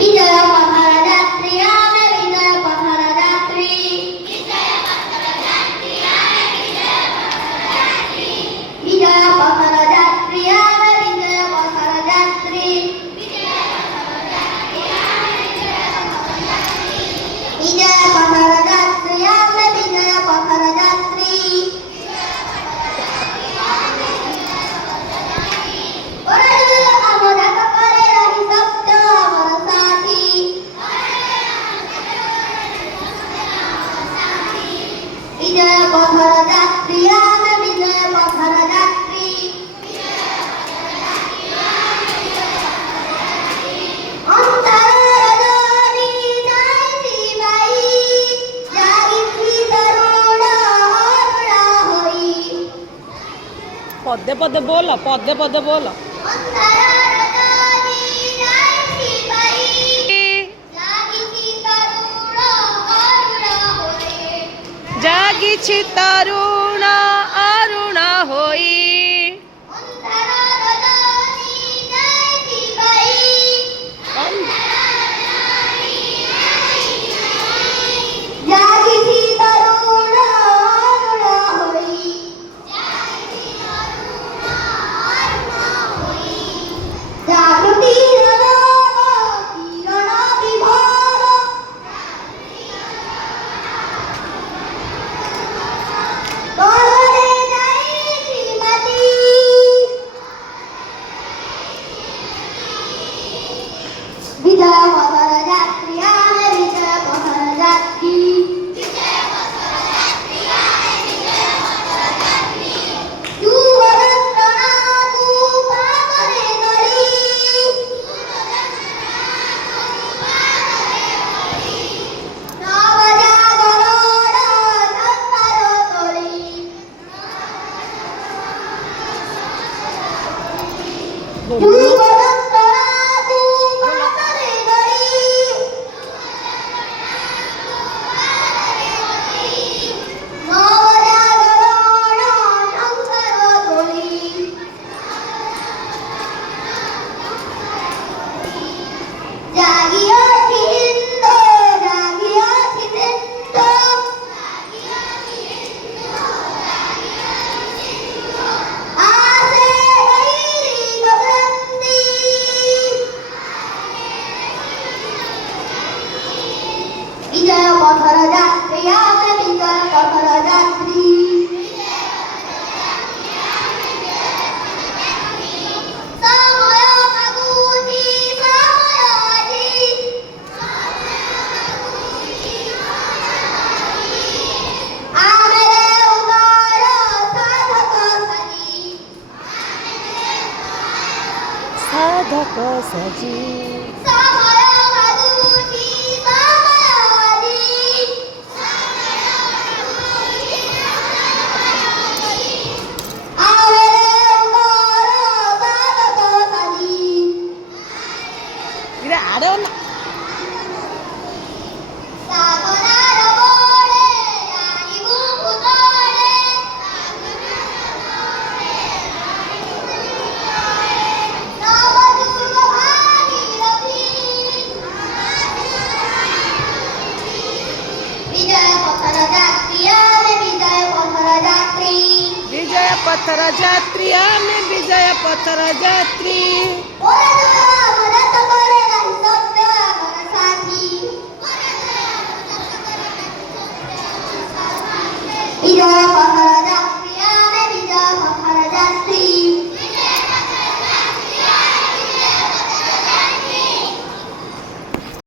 বিজয় পথর যাত্রী আমি বিজয় পথর যাত্রী বিজয় পথর যাত্রী আমি বিজয় পথর যাত্রী বিজয় পথর যাত্রী আমি বিজয় পথর যাত্রী বিজয় পথর যাত্রী আমি বিজয় পথর যাত্রী বিজয় পথর যাত্রী আমি বিজয় পথর যাত্রী বিজয় পথর যাত্রী আমি বিজয় পথর যাত্রী অন্তরের জনি যাইছি বাই জাগিছি তরুণ হররা হই পদ্মে পদ্মে বলো, পদ্মে পদ্মে বলো। অন্তরের জনি যাইছি বাই জাগিছি তরুণ হররা হই জাগিছি তরুণ অরুণ হই অন্তরের জনি যাইছি বাই জাগিছি তরুণ অরুণ হই জাগতির কিরণ বিভোর গগনে যাইছি মাতি বিজয় পথর যাত্রী আমি বিজয় পথর যাত্রী বিজয় পথর যাত্রী আমি বিজয় পথর যাত্রী সময় মাগুছি সময় আজি আমরে উদার সাধক সাজি সাধক সাজি সময় মাগুছি সময় আজি আমরে উদার সাধক সাজি এটা আরো না সাগরার মোড়ে আইব ভুতরে নবযুগ ভাগীরথী বিজয় পথর যাত্রী আমি বিজয় পথর যাত্রী বিজয় পথর যাত্রী আমি বিজয় পথর যাত্রী